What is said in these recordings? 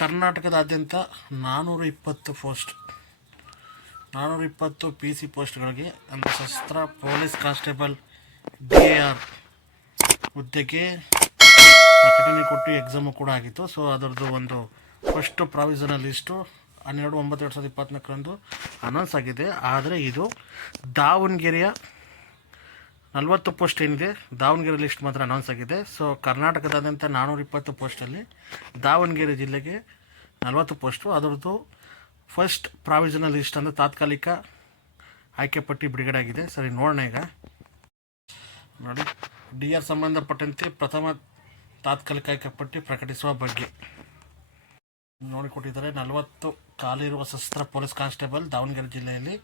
ಕರ್ನಾಟಕದಾದ್ಯಂತ ನಾನ್ನೂರ ಇಪ್ಪತ್ತು ಪೋಸ್ಟ್. ನಾನ್ನೂರ ಇಪ್ಪತ್ತು ಪಿ ಸಿ ಪೋಸ್ಟ್ಗಳಿಗೆ ಅಂದರೆ ಶಸ್ತ್ರ police constable D A R ಹುದ್ದೆಗೆ ಪ್ರಕಟಣೆ ಕೊಟ್ಟು ಎಕ್ಸಾಮು ಕೂಡ ಆಗಿತ್ತು. ಸೊ, ಅದರದ್ದು ಒಂದು ಫಸ್ಟು ಪ್ರಾವಿಸನಲ್ ಲಿಸ್ಟು ಹನ್ನೆರಡು ಒಂಬತ್ತು ಎರಡು ಸಾವಿರದ ಇಪ್ಪತ್ನಾಲ್ಕರಂದು ಅನೌನ್ಸ್ ಆಗಿದೆ. ಆದರೆ ಇದು ದಾವಣಗೆರೆಯ ನಲವತ್ತು ಪೋಸ್ಟ್ ಏನಿದೆ? ದಾವಣಗೆರೆ ಲಿಸ್ಟ್ ಮಾತ್ರ ಅನೌನ್ಸ್ ಆಗಿದೆ. ಸೊ ಕರ್ನಾಟಕದಾದ್ಯಂತ ನಾನ್ನೂರ ಇಪ್ಪತ್ತು ಪೋಸ್ಟಲ್ಲಿ ದಾವಣಗೆರೆ ಜಿಲ್ಲೆಗೆ ನಲವತ್ತು ಪೋಸ್ಟು ಅದರದ್ದು ಫಸ್ಟ್ ಪ್ರಾವಿಷನಲ್ ಲಿಸ್ಟ್ ಅಂದರೆ ತಾತ್ಕಾಲಿಕ ಆಯ್ಕೆ ಪಟ್ಟಿ ಬಿಡುಗಡೆ ಆಗಿದೆ. ಸರಿ, ನೋಡೋಣ ಈಗ. ನೋಡಿ ಡಿ ಆರ್ ಸಂಬಂಧಪಟ್ಟಂತೆ ಪ್ರಥಮ ತಾತ್ಕಾಲಿಕ ಆಯ್ಕೆ ಪಟ್ಟಿ ಪ್ರಕಟಿಸುವ ಬಗ್ಗೆ. ನೋಡಿಕೊಟ್ಟಿದ್ದಾರೆ, ನಲವತ್ತು ಖಾಲಿರುವ ಸಶಸ್ತ್ರ ಪೊಲೀಸ್ ಕಾನ್ಸ್ಟೇಬಲ್ ದಾವಣಗೆರೆ ಜಿಲ್ಲೆಯಲ್ಲಿ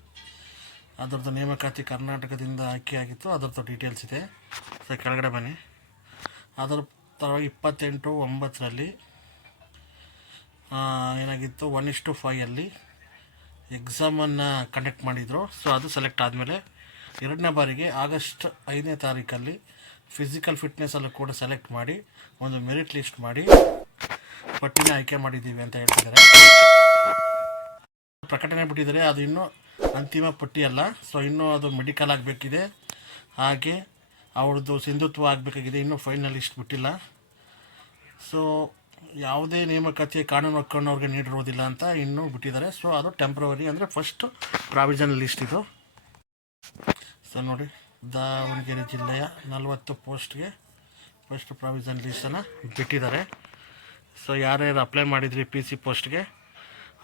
ಅದರದ್ದು ನೇಮಕಾತಿ ಕರ್ನಾಟಕದಿಂದ ಆಯ್ಕೆಯಾಗಿತ್ತು. ಅದರದ್ದು ಡೀಟೇಲ್ಸ್ ಇದೆ. ಸೊ ಕೆಳಗಡೆ ಬನ್ನಿ. ಅದರ ತರ ಇಪ್ಪತ್ತೆಂಟು ಒಂಬತ್ತರಲ್ಲಿ ಏನಾಗಿತ್ತು? ಒನ್ ಇಷ್ಟು ಫೈಯಲ್ಲಿ ಎಕ್ಸಾಮನ್ನು ಕಂಡಕ್ಟ್ ಮಾಡಿದರು. ಸೊ ಅದು ಸೆಲೆಕ್ಟ್ ಆದಮೇಲೆ ಎರಡನೇ ಬಾರಿಗೆ ಆಗಸ್ಟ್ ಐದನೇ ತಾರೀಕಲ್ಲಿ ಫಿಸಿಕಲ್ ಫಿಟ್ನೆಸ್ಸಲ್ಲೂ ಕೂಡ ಸೆಲೆಕ್ಟ್ ಮಾಡಿ, ಒಂದು ಮೆರಿಟ್ ಲಿಸ್ಟ್ ಮಾಡಿ ಪಟ್ಟಿನ ಆಯ್ಕೆ ಮಾಡಿದ್ದೀವಿ ಅಂತ ಹೇಳ್ತಿದ್ದಾರೆ. ಪ್ರಕಟಣೆ ಬಿಟ್ಟಿದ್ದಾರೆ. ಅದು ಇನ್ನೂ ಅಂತಿಮ ಪಟ್ಟಿ ಅಲ್ಲ. ಸೊ ಇನ್ನೂ ಅದು ಮೆಡಿಕಲ್ ಆಗಬೇಕಿದೆ. ಹಾಗೆ ಅವ್ರದ್ದು ಸಿಂಧುತ್ವ ಆಗಬೇಕಾಗಿದೆ. ಇನ್ನೂ ಫೈನಲ್ ಇಷ್ಟು ಬಿಟ್ಟಿಲ್ಲ. ಸೊ ಯಾವುದೇ ನೇಮಕಾತಿ ಕಾನೂನು ಹಕ್ಕನ್ನವ್ರಿಗೆ ನೀಡಿರೋದಿಲ್ಲ ಅಂತ ಇನ್ನೂ ಬಿಟ್ಟಿದ್ದಾರೆ. ಸೊ ಅದು ಟೆಂಪ್ರವರಿ ಅಂದರೆ ಫಸ್ಟ್ ಪ್ರಾವಿಷನಲ್ ಲಿಸ್ಟ್ ಇದು. ಸೊ ನೋಡಿ, ದಾವಣಗೆರೆ ಜಿಲ್ಲೆಯ ನಲವತ್ತು ಪೋಸ್ಟ್ಗೆ ಫಸ್ಟ್ ಪ್ರಾವಿಷನ್ ಲಿಸ್ಟನ್ನು ಬಿಟ್ಟಿದ್ದಾರೆ. ಸೊ ಯಾರ್ಯಾರು ಅಪ್ಲೈ ಮಾಡಿದ್ರಿ ಪಿ ಸಿ ಪೋಸ್ಟ್ಗೆ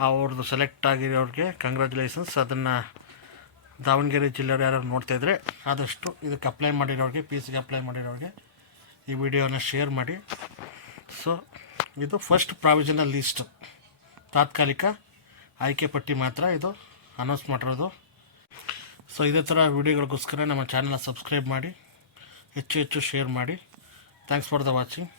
ಅವ್ರದ್ದು ಸೆಲೆಕ್ಟ್ ಆಗಿರೋರಿಗೆ ಕಂಗ್ರ್ಯಾಚುಲೇಷನ್ಸ್ ಅದನ್ನು ದಾವಣಗೆರೆ ಜಿಲ್ಲೆಯವ್ರು ಯಾರು ನೋಡ್ತಾ ಇದ್ದರೆ ಆದಷ್ಟು ಇದಕ್ಕೆ ಅಪ್ಲೈ ಮಾಡಿರೋರಿಗೆ ಪಿ ಸಿಗೆ ಅಪ್ಲೈ ಮಾಡಿರೋರಿಗೆ ಈ ವಿಡಿಯೋನ ಶೇರ್ ಮಾಡಿ. ಸೊ ಇದು ಫಸ್ಟ್ ಪ್ರಾವಿಷನಲ್ ಲೀಸ್ಟ್ ತಾತ್ಕಾಲಿಕ ಆಯ್ಕೆ ಪಟ್ಟಿ ಮಾತ್ರ ಇದು ಅನೌನ್ಸ್ ಮಾಡಿರೋದು. ಸೊ ಇದೇ ಥರ ವಿಡಿಯೋಗಳಿಗೋಸ್ಕರ ನಮ್ಮ ಚಾನಲ್ನ ಸಬ್ಸ್ಕ್ರೈಬ್ ಮಾಡಿ, ಹೆಚ್ಚು ಹೆಚ್ಚು ಶೇರ್ ಮಾಡಿ. Thanks for the watching